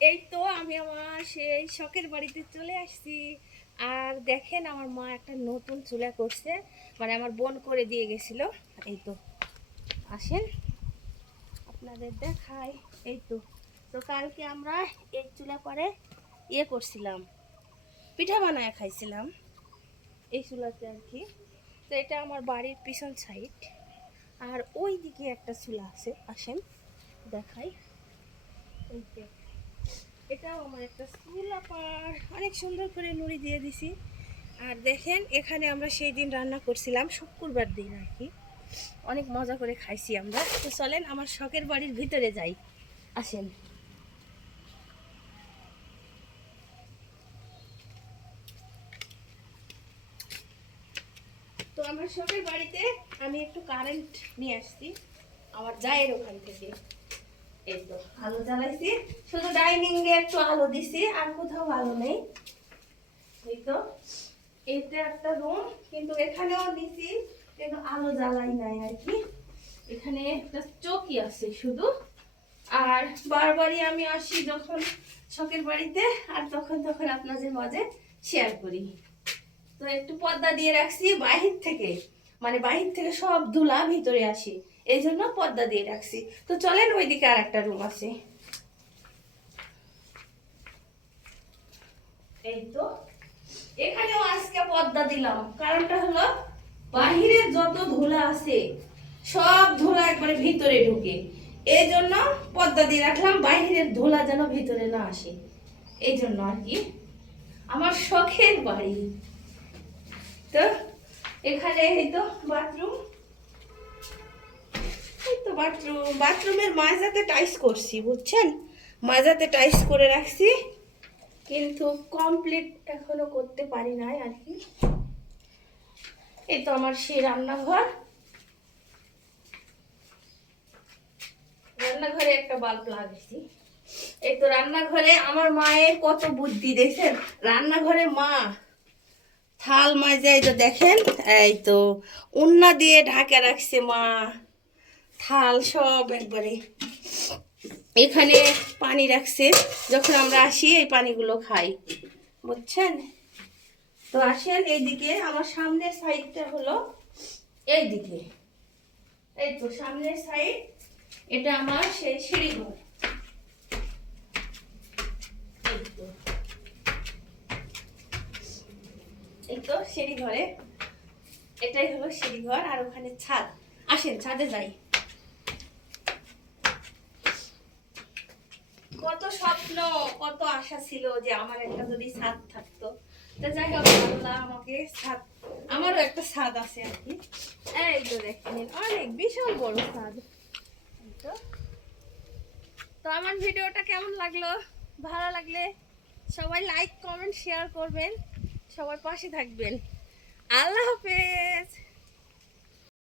এই তো আমি আমার সেই শখের বাড়িতে চলে আসছি। আর দেখেন আমার মা একটা নতুন চুলা করছে মানে আমার বোন করে দিয়ে গেছিল। এই তো আসেন, আপনাদের দেখাই। এই তো তো কালকে আমরা এই চুলা পরে ইয়ে করছিলাম, পিঠা বানায় খাইছিলাম। এই চুলাতে আর কি। তো এটা আমার বাড়ির পিছন সাইড আর ওই দিকে একটা চুলা আছে, আসেন, দেখাই। এই যে এটাও আমার একটা স্কুল আপার। অনেক সুন্দর করে নুড়ি দিয়ে দিছি। আর দেখেন, এখানে আমরা সেই দিন রান্না করছিলাম, শুক্রবার দিন আর কি। অনেক মজা করে খাইছি আমরা। তো চলেন, আমার শখের বাড়ির ভিতরে যাই। আসেন। তো আমার শখের বাড়িতে আমি একটু কারেন্ট নিয়ে আসছি, আমার জায়ের ওখান থেকে। এই তো, আলো জ্বালাইছি। শুধু ডাইনিং এ একটু আলো দিছি, আর কোথাও আলো নেই। এই তো এটা একটা রুম কিন্তু এখানেও দিছি, কিন্তু আলো জ্বালাই নাই আর কি। এখানে একটা চৌকি আছে শুধু। আর বারবারই আমি আসি যখন শখের বাড়িতে, আর তখন তখন আপনাদের মাঝে শেয়ার করি। তো একটু পর্দা দিয়ে রাখছি, বাহির থেকে। মানে বাহির থেকে সব ধুলা ভিতরে আসে। এই জন্য পর্দা দিয়ে রাখছি। তো চলেন ওইদিকে আর একটা রুম আছে। এই এখানেও আজকে পর্দা দিলাম। কারণটা হলো, বাহিরে যত ধুলা আছে, সব ধুলা একবারে ভিতরে ঢুকে। এই জন্য পর্দা দিয়ে রাখলাম, বাহিরের ধুলা যেন ভিতরে না আসে। এই জন্য আর কি। আমার শখের বাড়ি। তো, এখানে এই তো বাথরুম বাথরুম বাথরুমের মাঝাতে টাইস করছি, বুঝছেন? মাঝাতে টাইস করে রাখছি, কিন্তু কমপ্লিট এখনও করতে পারি নাই আর কি। এই তো আমার সেই রান্নাঘর। রান্নাঘরে একটা বাল্ব লাগিয়েছি এই তো রান্নাঘরে আমার মায়ের কত বুদ্ধি, দেখছেন? রান্নাঘরে মা থাল মাজে এই তো দেখেন, এই তো উন্না দিয়ে ঢাকে রাখছে মা। থাল সব একবারে এখানে পানি রাখছে। যখন আমরা আসি, এই পানিগুলো খাই। বুঝছেন? তো আসেন এইদিকে, আমার সামনের সাইডটা হলো এইদিকে। এই তো সামনের সাইড, এটা আমার সেই সিঁড়িঘর। এই তো। এই তো সিঁড়ি ঘরে এটাই হলো সিঁড়ি ঘর আর ওখানে ছাদ। আসেন, ছাদে যাই। কত স্বপ্ন, কত আশা ছিল যে আমার একটা যদি ছাদ থাকতো। তো যাই হোক, আল্লাহ আমাকে ছাদ, আমারও একটা ছাদ আছে আর কি। এই তো দেখেন, অনেক বিশাল বড় ছাদ। তো। আমার ভিডিওটা কেমন লাগল? ভালো লাগলে সবাই লাইক কমেন্ট শেয়ার করবেন। সবার পাশে থাকবেন। আল্লাহ হাফেজ।